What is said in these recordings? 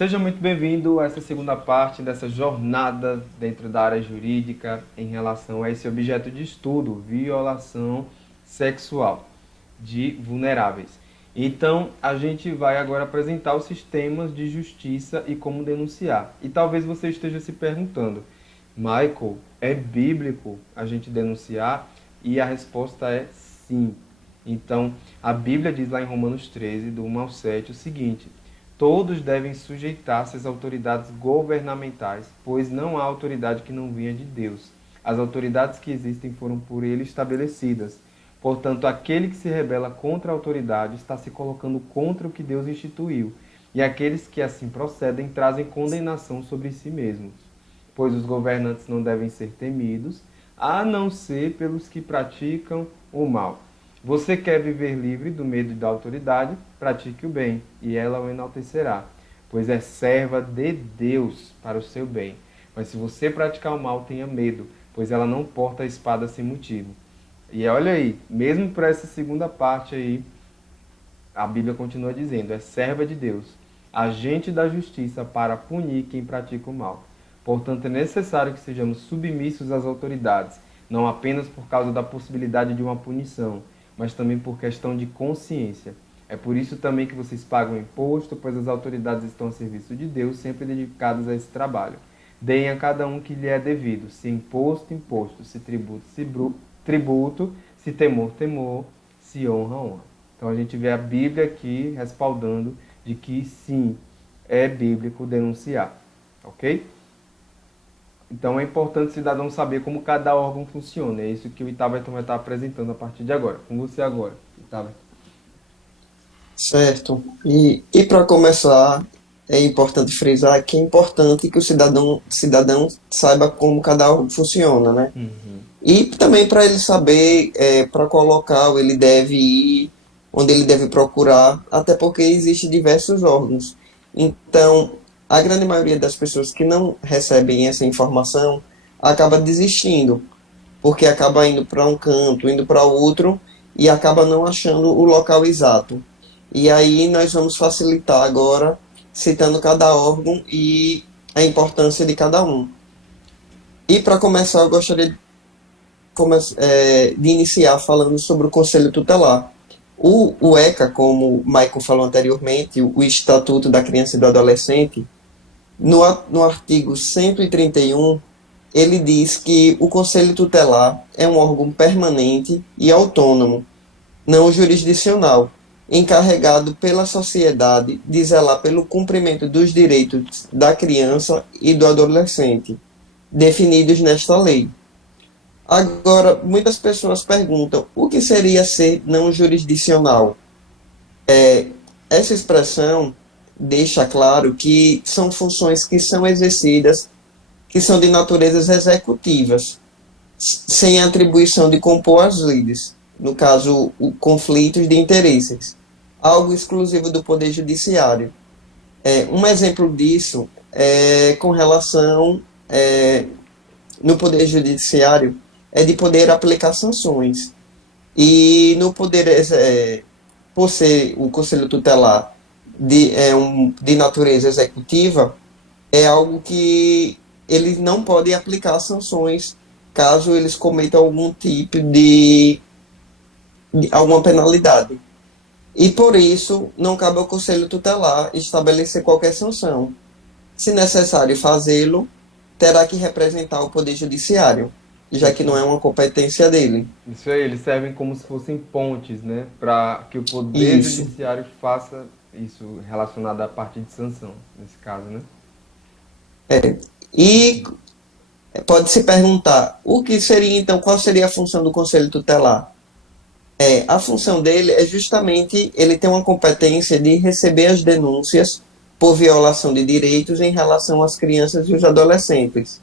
Seja muito bem-vindo a essa segunda parte dessa jornada dentro da área jurídica em relação a esse objeto de estudo, violação sexual de vulneráveis. Então, a gente vai agora apresentar os sistemas de justiça e como denunciar. E talvez você esteja se perguntando, Michael, é bíblico a gente denunciar? E a resposta é sim. Então, a Bíblia diz lá em Romanos 13, do 1 ao 7, o seguinte: todos devem sujeitar-se às autoridades governamentais, pois não há autoridade que não venha de Deus. As autoridades que existem foram por ele estabelecidas. Portanto, aquele que se rebela contra a autoridade está se colocando contra o que Deus instituiu. E aqueles que assim procedem trazem condenação sobre si mesmos. Pois os governantes não devem ser temidos, a não ser pelos que praticam o mal. Você quer viver livre do medo da autoridade? Pratique o bem, e ela o enaltecerá, pois é serva de Deus para o seu bem. Mas se você praticar o mal, tenha medo, pois ela não porta a espada sem motivo. E olha aí, mesmo para essa segunda parte aí, a Bíblia continua dizendo, é serva de Deus, agente da justiça para punir quem pratica o mal. Portanto, é necessário que sejamos submissos às autoridades, não apenas por causa da possibilidade de uma punição, mas também por questão de consciência. É por isso também que vocês pagam imposto, pois as autoridades estão a serviço de Deus, sempre dedicadas a esse trabalho. Deem a cada um que lhe é devido, se imposto, imposto, se tributo, tributo, se temor, temor, se honra, honra. Então a gente vê a Bíblia aqui respaldando de que sim, é bíblico denunciar, ok? Então é importante o cidadão saber como cada órgão funciona. É isso que o Itaberton vai estar apresentando a partir de agora. Com você agora, Itaberton. Certo. E para começar, é importante frisar que é importante que o cidadão saiba como cada órgão funciona, né? Uhum. E também para ele saber para qual local ele deve ir, onde ele deve procurar, até porque existem diversos órgãos. Então, a grande maioria das pessoas que não recebem essa informação acaba desistindo, porque acaba indo para um canto, indo para outro e acaba não achando o local exato. E aí nós vamos facilitar agora, citando cada órgão e a importância de cada um. E para começar, eu gostaria de iniciar falando sobre o Conselho Tutelar. O ECA, como o Michael falou anteriormente, o Estatuto da Criança e do Adolescente, no artigo 131, ele diz que o Conselho Tutelar é um órgão permanente e autônomo, não jurisdicional, encarregado pela sociedade de zelar pelo cumprimento dos direitos da criança e do adolescente, definidos nesta lei. Agora, muitas pessoas perguntam o que seria ser não jurisdicional. Essa expressão deixa claro que são funções que são exercidas, que são de naturezas executivas, sem atribuição de compor as leis, no caso, o conflitos de interesses, algo exclusivo do Poder Judiciário. Um exemplo disso é com relação, no Poder Judiciário, é de poder aplicar sanções. E no Poder, por ser o Conselho Tutelar de natureza executiva, é algo que eles não podem aplicar sanções caso eles cometam algum tipo de alguma penalidade. E por isso não cabe ao Conselho Tutelar estabelecer qualquer sanção. Se necessário fazê-lo, terá que representar o Poder Judiciário, já que não é uma competência dele. Isso aí, eles servem como se fossem pontes, né? Para que o Poder Isso. Judiciário faça isso relacionado à parte de sanção, nesse caso, né? E pode se perguntar, o que seria então, qual seria a função do Conselho Tutelar? A função dele é justamente ele ter uma competência de receber as denúncias por violação de direitos em relação às crianças e os adolescentes.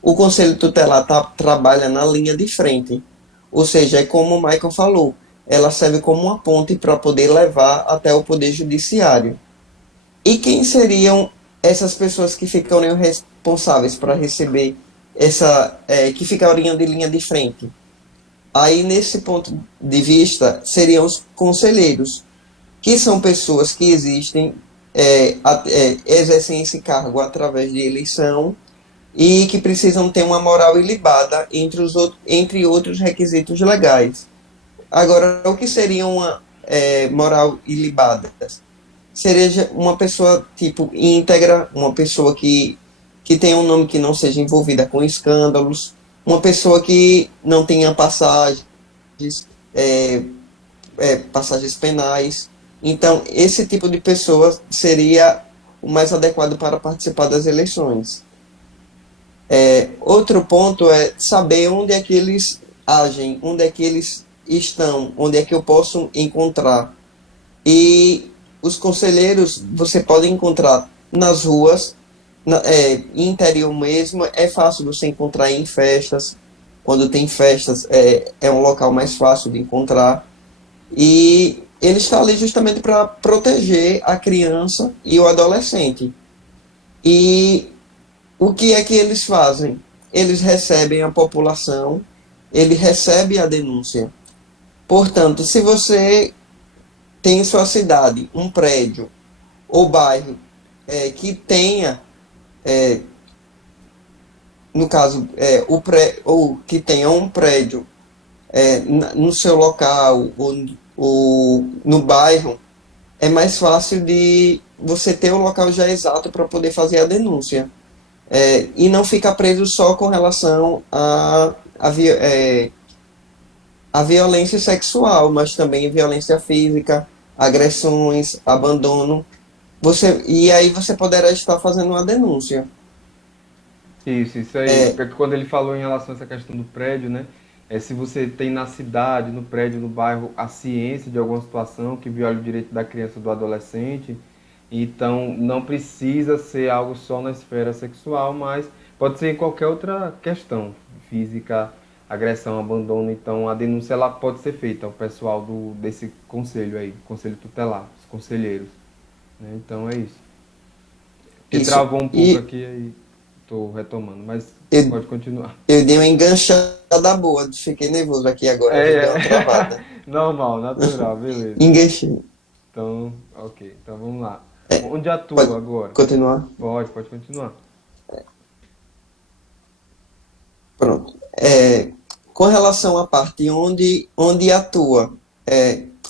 O Conselho Tutelar trabalha na linha de frente, ou seja, é como o Michael falou, ela serve como uma ponte para poder levar até o Poder Judiciário. E quem seriam essas pessoas que ficariam responsáveis para receber que ficariam de linha de frente? Aí, nesse ponto de vista, seriam os conselheiros, que são pessoas que existem exercem esse cargo através de eleição e que precisam ter uma moral ilibada entre outros requisitos legais. Agora, o que seria uma moral ilibada? Seria uma pessoa tipo íntegra, uma pessoa que tenha um nome que não seja envolvida com escândalos, uma pessoa que não tenha é, passagens penais. Então, esse tipo de pessoa seria o mais adequado para participar das eleições. Outro ponto é saber onde é que eles agem, onde é que eles estão, onde é que eu posso encontrar. E os conselheiros você pode encontrar nas ruas, interior mesmo, é fácil você encontrar em festas. Quando tem festas, é um local mais fácil de encontrar. E ele está ali justamente para proteger a criança e o adolescente. E o que é que eles fazem? Eles recebem a população, ele recebe a denúncia. Portanto, se você tem em sua cidade um prédio ou bairro que tenha, no caso, ou que tenha um prédio no seu local ou no bairro, é mais fácil de você ter o local já exato para poder fazer a denúncia. E não ficar preso só com relação à violência sexual, mas também violência física, agressões, abandono. E aí você poderá estar fazendo uma denúncia. Isso aí. Porque quando ele falou em relação a essa questão do prédio, né? Se você tem na cidade, no prédio, no bairro, a ciência de alguma situação que viola o direito da criança ou do adolescente, então não precisa ser algo só na esfera sexual, mas pode ser em qualquer outra questão, física, agressão, abandono. Então a denúncia ela pode ser feita ao pessoal desse conselho aí, conselho tutelar, os conselheiros, né? Então é isso. Que Isso. travou um pouco aqui, aí estou retomando, mas Eu, pode continuar. eu dei uma enganchada boa, fiquei nervoso aqui agora, É, deu uma travada. normal, natural, beleza. Enganchei. Então, ok. Então vamos lá. É, Onde atua pode agora? continuar? Pode continuar. Pronto. Com relação à parte onde atua,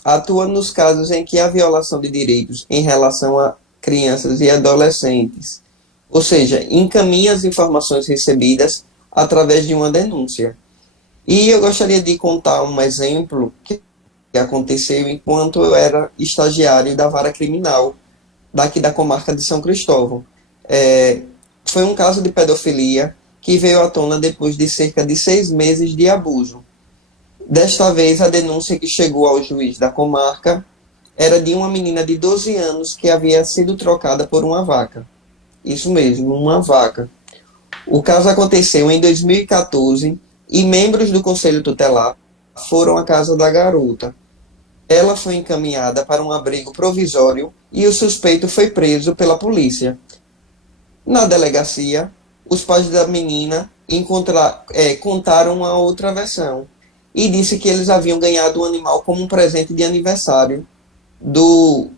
atua nos casos em que há violação de direitos em relação a crianças e adolescentes, ou seja, encaminha as informações recebidas através de uma denúncia. E eu gostaria de contar um exemplo que aconteceu enquanto eu era estagiário da vara criminal daqui da comarca de São Cristóvão. Foi um caso de pedofilia que veio à tona depois de cerca de 6 meses de abuso. Desta vez, a denúncia que chegou ao juiz da comarca era de uma menina de 12 anos que havia sido trocada por uma vaca. Isso mesmo, uma vaca. O caso aconteceu em 2014 e membros do Conselho Tutelar foram à casa da garota. Ela foi encaminhada para um abrigo provisório e o suspeito foi preso pela polícia. Na delegacia, os pais da menina contaram uma outra versão e disse que eles haviam ganhado o animal como um presente de aniversário do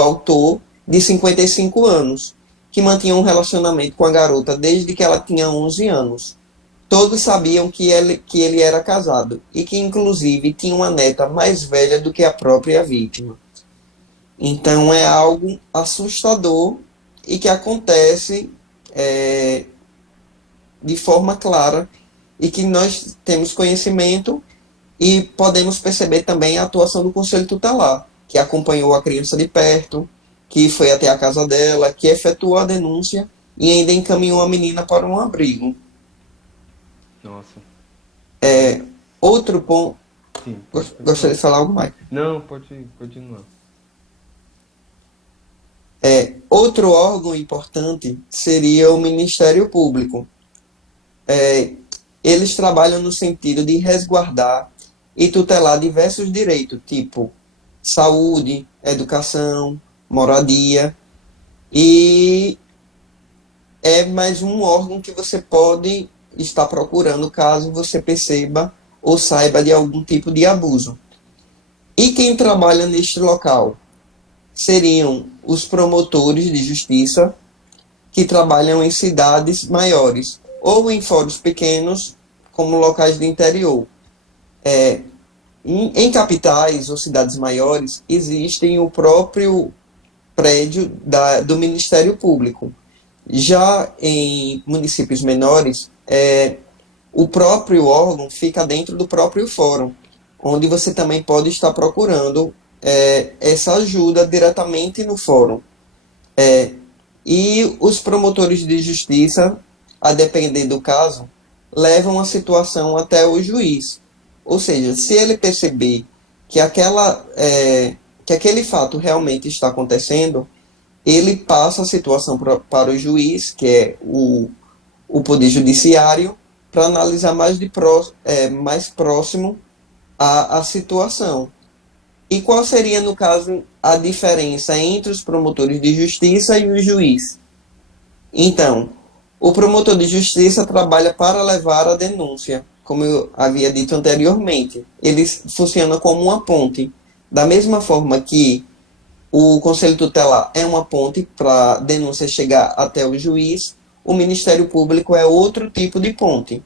autor de 55 anos, que mantinha um relacionamento com a garota desde que ela tinha 11 anos. Todos sabiam que ele era casado e que, inclusive, tinha uma neta mais velha do que a própria vítima. Então, é algo assustador e que acontece de forma clara e que nós temos conhecimento e podemos perceber também a atuação do Conselho Tutelar, que acompanhou a criança de perto, que foi até a casa dela, que efetuou a denúncia e ainda encaminhou a menina para um abrigo. Nossa. Outro ponto... Sim, Gostaria de falar algo mais. Não, pode continuar. Outro órgão importante seria o Ministério Público. Eles trabalham no sentido de resguardar e tutelar diversos direitos, tipo saúde, educação, moradia, e é mais um órgão que você pode estar procurando caso você perceba ou saiba de algum tipo de abuso. E quem trabalha neste local? seriam os promotores de justiça que trabalham em cidades maiores ou em fóruns pequenos, como locais de interior. Em capitais ou cidades maiores, existem o próprio prédio do Ministério Público. Já em municípios menores, o próprio órgão fica dentro do próprio fórum, onde você também pode estar procurando essa ajuda diretamente no fórum. E os promotores de justiça, a depender do caso, levam a situação até o juiz. Ou seja, se ele perceber que aquele fato realmente está acontecendo, ele passa a situação para o juiz, que é o Poder Judiciário, para analisar mais próximo a situação. E qual seria, no caso, a diferença entre os promotores de justiça e o juiz? Então, o promotor de justiça trabalha para levar a denúncia, como eu havia dito anteriormente. Ele funciona como uma ponte. Da mesma forma que o Conselho Tutelar é uma ponte para a denúncia chegar até o juiz, o Ministério Público é outro tipo de ponte.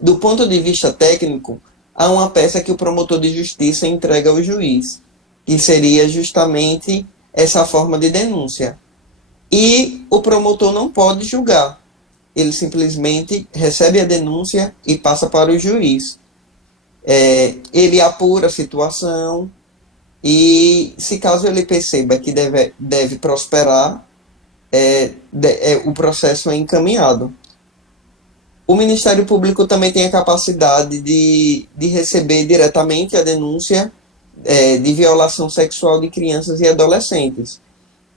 Do ponto de vista técnico, há uma peça que o promotor de justiça entrega ao juiz, que seria justamente essa forma de denúncia. E o promotor não pode julgar. Ele simplesmente recebe a denúncia e passa para o juiz. Ele apura a situação e, se caso ele perceba que deve prosperar, o processo é encaminhado. O Ministério Público também tem a capacidade de receber diretamente a denúncia de violação sexual de crianças e adolescentes.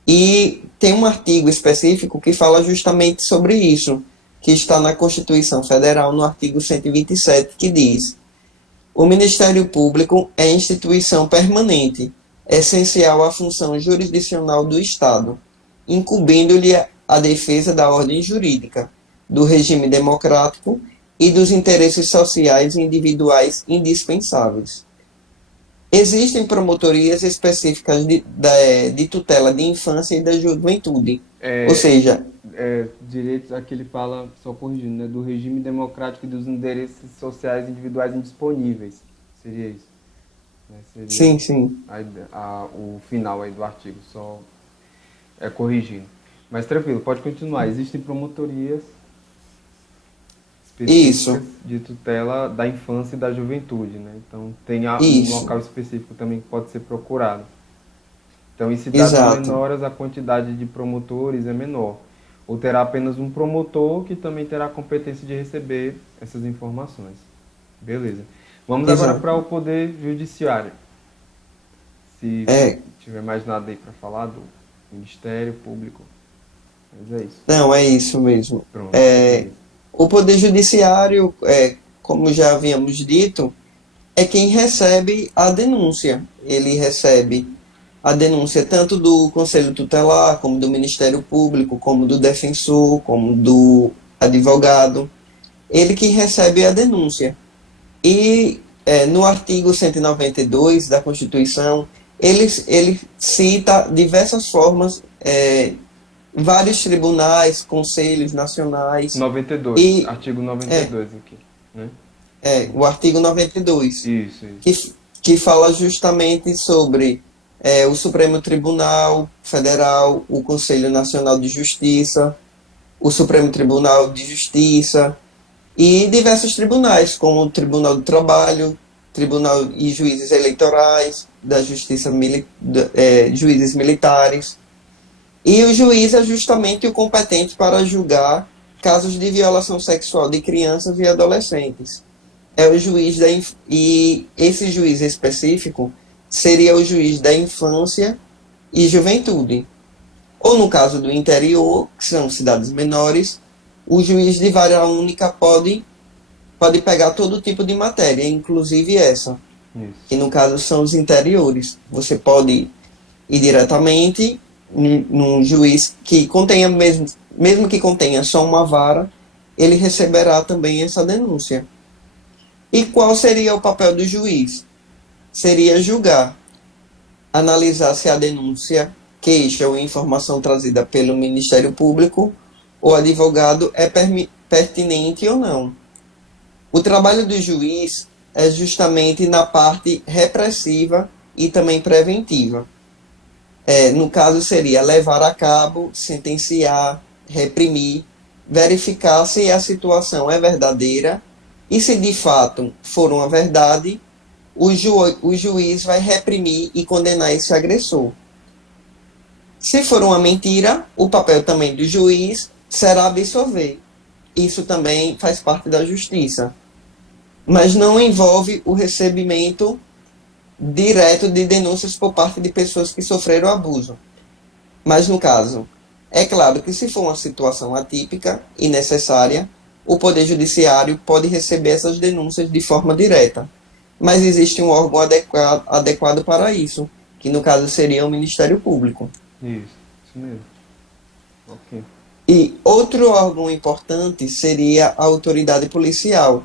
E tem um artigo específico que fala justamente sobre isso, que está na Constituição Federal, no artigo 127, que diz: o Ministério Público é instituição permanente, essencial à função jurisdicional do Estado, incumbindo-lhe a defesa da ordem jurídica, do regime democrático e dos interesses sociais e individuais indispensáveis. Existem promotorias específicas de tutela de infância e da juventude. Ou seja... direitos, aqui ele fala, só corrigindo, né, do regime democrático e dos interesses sociais individuais indisponíveis. Seria isso? Seria sim. O final aí do artigo, só corrigindo. Mas tranquilo, pode continuar. Existem promotorias específicas de tutela da infância e da juventude, né? Então tem um local específico também que pode ser procurado. Então em cidades menores a quantidade de promotores é menor. Ou terá apenas um promotor que também terá a competência de receber essas informações. Beleza. Vamos agora para o Poder Judiciário. Se tiver mais nada aí para falar do Ministério Público. Mas é isso. Não, é isso mesmo. Pronto. O Poder Judiciário, como já havíamos dito, é quem recebe a denúncia. Ele recebe a denúncia tanto do Conselho Tutelar, como do Ministério Público, como do defensor, como do advogado. Ele que recebe a denúncia. E no artigo 192 da Constituição, ele cita diversas formas, vários tribunais, conselhos nacionais. 92, artigo 92 aqui, né? O artigo 92. Isso. Que fala justamente sobre o Supremo Tribunal Federal, o Conselho Nacional de Justiça, o Supremo Tribunal de Justiça e diversos tribunais, como o Tribunal do Trabalho, Tribunal e Juízes Eleitorais, da Justiça, juízes militares. E o juiz é justamente o competente para julgar casos de violação sexual de crianças e adolescentes. É o juiz e esse juiz específico seria o juiz da infância e juventude. Ou no caso do interior, que são cidades menores, o juiz de vara única pode pegar todo tipo de matéria, inclusive essa, que no caso são os interiores. Você pode ir diretamente num juiz que contenha, mesmo que contenha só uma vara, ele receberá também essa denúncia. E qual seria o papel do juiz? Seria julgar. analisar se a denúncia, queixa ou informação trazida pelo Ministério Público ou advogado é pertinente ou não. O trabalho do juiz é justamente na parte repressiva e também preventiva. No caso, seria levar a cabo, sentenciar, reprimir, verificar se a situação é verdadeira e se de fato for uma verdade, o juiz vai reprimir e condenar esse agressor. Se for uma mentira, o papel também do juiz será absolver. Isso também faz parte da justiça, mas não envolve o recebimento direto de denúncias por parte de pessoas que sofreram abuso. Mas no caso, é claro que se for uma situação atípica e necessária, o Poder Judiciário pode receber essas denúncias de forma direta. Mas existe um órgão adequado para isso, que no caso seria o Ministério Público. Isso mesmo. Ok. E outro órgão importante seria a autoridade policial.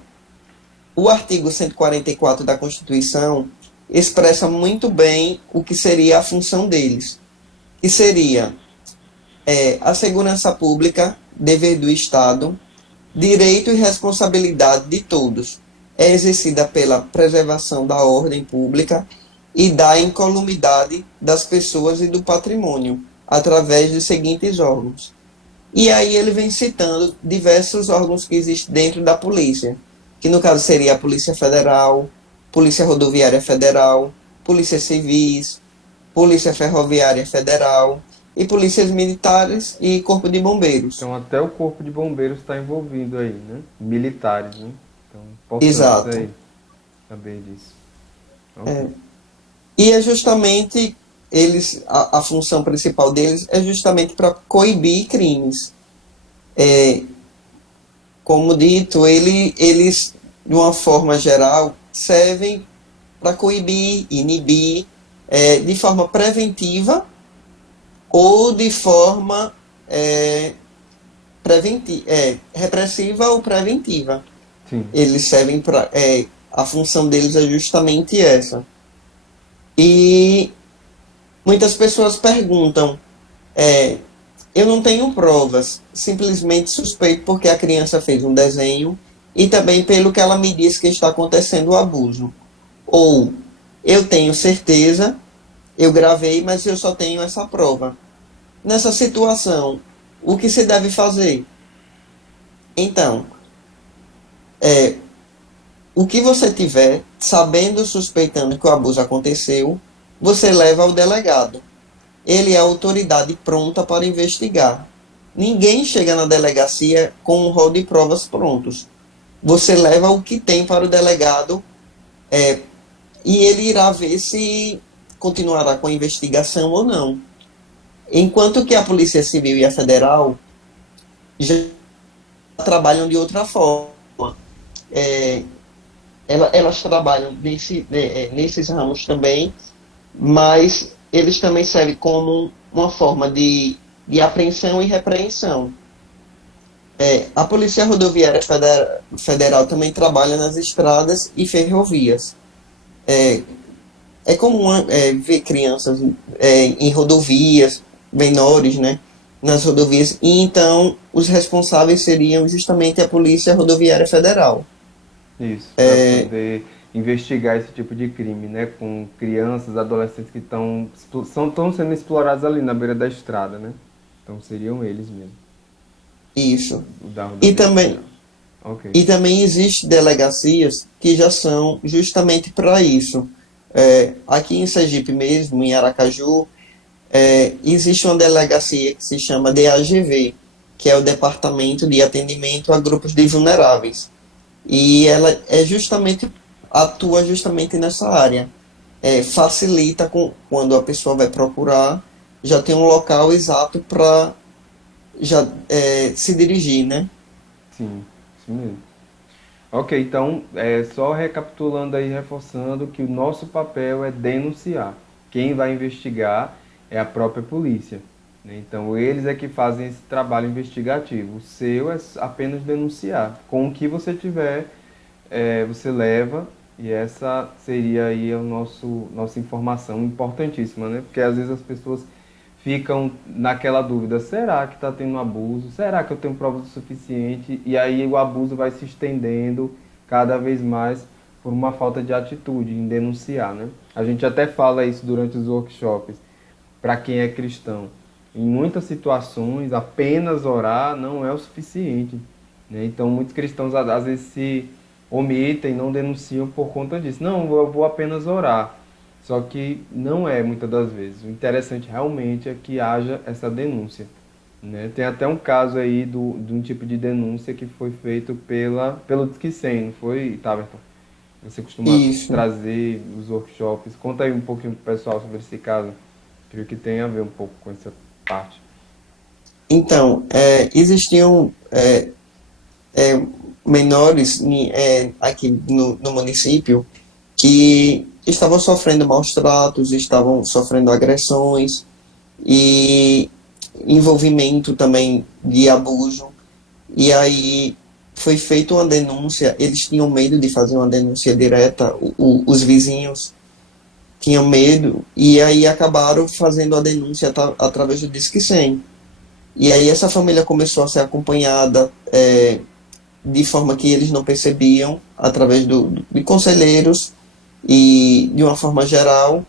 O artigo 144 da Constituição expressa muito bem o que seria a função deles, que seria a segurança pública, dever do Estado, direito e responsabilidade de todos, é exercida pela preservação da ordem pública e da incolumidade das pessoas e do patrimônio, através dos seguintes órgãos. E aí ele vem citando diversos órgãos que existem dentro da polícia, que no caso seria a Polícia Federal, Polícia Rodoviária Federal, Polícia Civis, Polícia Ferroviária Federal e Polícias Militares e Corpo de Bombeiros. Então até o Corpo de Bombeiros está envolvido aí, né? Militares, né? Então, importante Exato. aí saber disso. Ok. E é justamente a função principal deles é justamente para coibir crimes. Como dito, eles, de uma forma geral, servem para coibir, inibir, de forma preventiva ou de forma repressiva ou preventiva. Sim. Eles servem para. A função deles é justamente essa. E muitas pessoas perguntam: eu não tenho provas, simplesmente suspeito porque a criança fez um desenho e também pelo que ela me disse que está acontecendo o abuso. Ou eu tenho certeza, eu gravei, mas eu só tenho essa prova. Nessa situação, o que se deve fazer? Então, o que você tiver, sabendo, suspeitando que o abuso aconteceu, você leva ao delegado. Ele é a autoridade pronta para investigar. Ninguém chega na delegacia com um rol de provas prontos. Você leva o que tem para o delegado e ele irá ver se continuará com a investigação ou não. Enquanto que a Polícia Civil e a Federal já trabalham de outra forma. Elas trabalham nesses ramos também, mas eles também servem como uma forma de apreensão e repreensão. A Polícia Rodoviária Federal também trabalha nas estradas e ferrovias. É comum ver crianças em rodovias, menores, né, nas rodovias, e então os responsáveis seriam justamente a Polícia Rodoviária Federal. Isso, para poder investigar esse tipo de crime, né? Com crianças, adolescentes que estão sendo explorados ali na beira da estrada, né? Então seriam eles mesmo. Isso. O da E Rodoviária também, Federal. Ok. e também existem delegacias que já são justamente para isso. Aqui em Sergipe mesmo, em Aracaju, existe uma delegacia que se chama DAGV, que é o Departamento de Atendimento a Grupos de Vulneráveis. E ela atua justamente nessa área. Facilita quando a pessoa vai procurar, já tem um local exato para se dirigir, né? Sim, isso mesmo. Ok, então, só recapitulando aí, reforçando que o nosso papel é denunciar. Quem vai investigar é a própria polícia, né? Então, eles é que fazem esse trabalho investigativo. O seu é apenas denunciar. Com o que você tiver, você leva E essa seria aí a nossa informação importantíssima, né? Porque às vezes as pessoas ficam naquela dúvida, será que está tendo abuso? Será que eu tenho provas o suficiente? E aí o abuso vai se estendendo cada vez mais por uma falta de atitude em denunciar, né? A gente até fala isso durante os workshops, para quem é cristão. Em muitas situações, apenas orar não é o suficiente, né? Então, muitos cristãos às vezes se omitem, não denunciam por conta disso. Não, eu vou apenas orar. Só que não é muitas das vezes. O interessante realmente é que haja essa denúncia, né? Tem até um caso aí de um tipo de denúncia que foi feito pelo Disque 100, não foi, Taberton? Você costuma Isso. trazer os workshops. Conta aí um pouquinho pro pessoal sobre esse caso. Creio que tem a ver um pouco com essa parte. Então, existiam é, menores aqui no município que estavam sofrendo maus tratos, estavam sofrendo agressões e envolvimento também de abuso. E aí foi feita uma denúncia, eles tinham medo de fazer uma denúncia direta, os vizinhos tinham medo, e aí acabaram fazendo a denúncia através do Disque 100. E aí essa família começou a ser acompanhada de forma que eles não percebiam, através de conselheiros e de uma forma geral,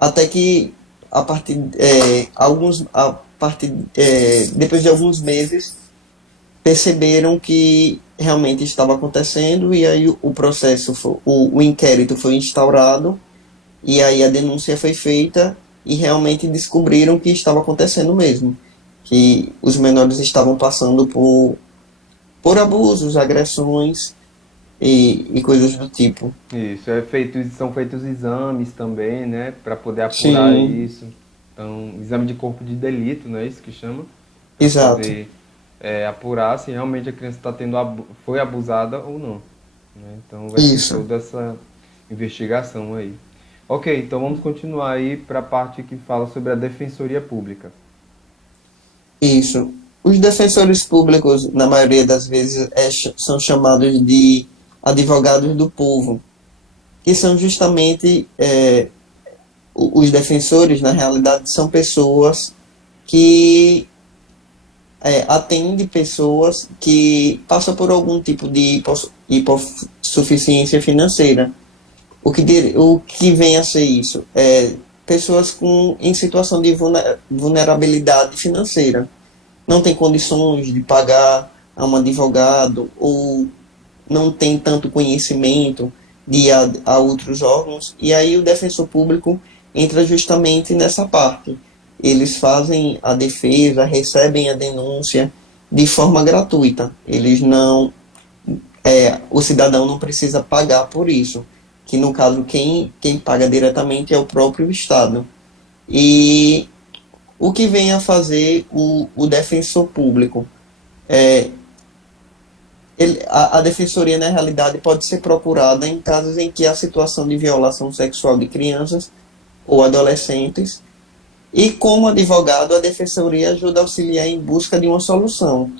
até que depois de alguns meses perceberam que realmente estava acontecendo e aí o processo, o inquérito foi instaurado e aí a denúncia foi feita e realmente descobriram que estava acontecendo mesmo, que os menores estavam passando por abusos, agressões e coisas do tipo. Isso, são feitos exames também, né, para poder apurar Sim, isso. Então, exame de corpo de delito, não é isso que chama? Para exato. poder apurar se realmente a criança foi abusada ou não, né? Então, vai ter Isso, toda essa investigação aí. Ok, então vamos continuar aí para a parte que fala sobre a defensoria pública. isso. Os defensores públicos, na maioria das vezes, são chamados de advogados do povo, que são justamente os defensores, na realidade, são pessoas que atendem pessoas que passam por algum tipo de hipossuficiência financeira. O que vem a ser isso? Pessoas em situação de vulnerabilidade financeira. Não tem condições de pagar a um advogado ou não tem tanto conhecimento de ir a outros órgãos. E aí o defensor público entra justamente nessa parte. Eles fazem a defesa, recebem a denúncia de forma gratuita. Eles não, o cidadão não precisa pagar por isso, que no caso quem paga diretamente é o próprio Estado. E o que vem a fazer o defensor público? É, a defensoria, na realidade, pode ser procurada em casos em que há situação de violação sexual de crianças ou adolescentes, e como advogado, a defensoria ajuda a auxiliar em busca de uma solução,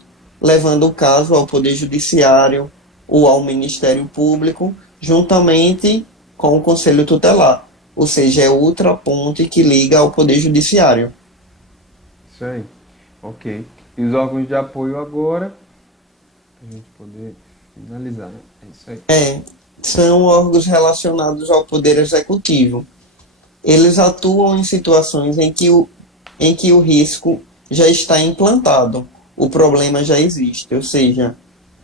levando o caso ao Poder Judiciário ou ao Ministério Público, juntamente com o Conselho Tutelar, ou seja, é outra ponte que liga ao Poder Judiciário. Isso aí. Ok. E os órgãos de apoio agora, para a gente poder finalizar, né? É isso aí. São órgãos relacionados ao Poder Executivo. Eles atuam em situações em que o risco já está implantado, o problema já existe, ou seja,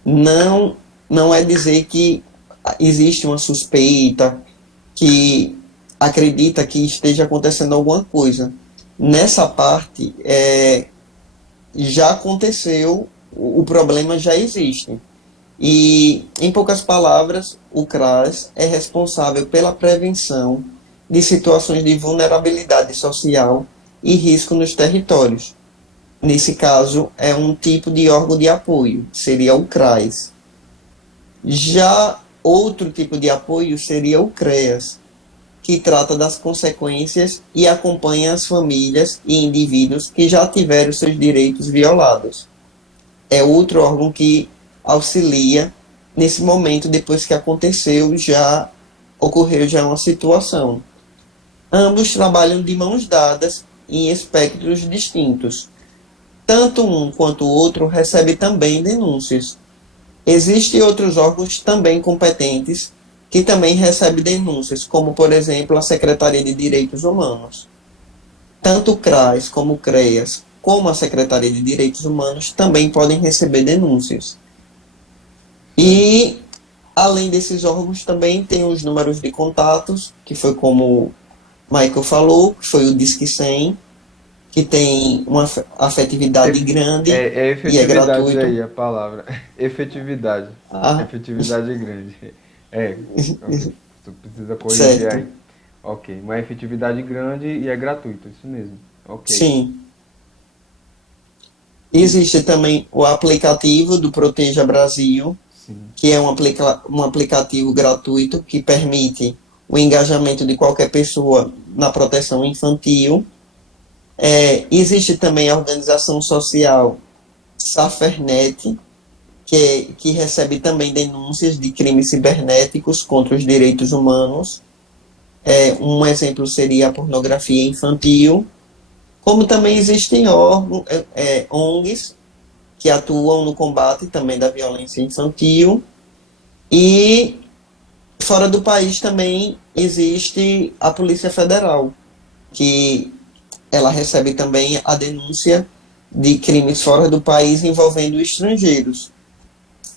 não, não é dizer que existe uma suspeita, que acredita que esteja acontecendo alguma coisa. Nessa parte, já aconteceu, o problema já existe. E, em poucas palavras, o CRAS é responsável pela prevenção de situações de vulnerabilidade social e risco nos territórios. Nesse caso, é um tipo de órgão de apoio, seria o CRAS. Já outro tipo de apoio seria o CREAS, que trata das consequências e acompanha as famílias e indivíduos que já tiveram seus direitos violados. É outro órgão que auxilia nesse momento depois que aconteceu já ocorreu já uma situação. Ambos trabalham de mãos dadas em espectros distintos. Tanto um quanto o outro recebe também denúncias. Existem outros órgãos também competentes que também recebem denúncias, como, por exemplo, a Secretaria de Direitos Humanos. Tanto o CRAS como o CREAS, como a Secretaria de Direitos Humanos, também podem receber denúncias. E, além desses órgãos, também tem os números de contatos, que foi como o Michael falou, que foi o Disque 100, que tem uma afetividade grande É e é efetividade gratuito. aí a palavra. Efetividade. Ah, Efetividade grande. É, ok. Tu precisa corrigir certo. aí. Ok, uma efetividade grande e é gratuito, isso mesmo. Ok. Sim. E, Existe também o aplicativo do Proteja Brasil, sim, que é um aplicativo gratuito que permite o engajamento de qualquer pessoa na proteção infantil. Existe também a organização social Safernet, que recebe também denúncias de crimes cibernéticos contra os direitos humanos. Um exemplo seria a pornografia infantil. Como também existem órgãos, ONGs que atuam no combate também da violência infantil. E fora do país também existe a Polícia Federal, que ela recebe também a denúncia de crimes fora do país envolvendo estrangeiros.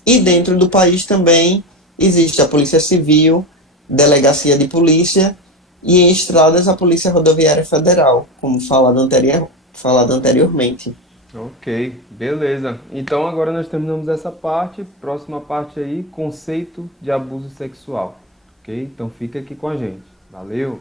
E dentro do país também existe a Polícia Civil, Delegacia de Polícia e em estradas a Polícia Rodoviária Federal, como falado anteriormente. ok, beleza. Então agora nós terminamos essa parte. Próxima parte aí, conceito de abuso sexual. Ok? Então fica aqui com a gente. Valeu!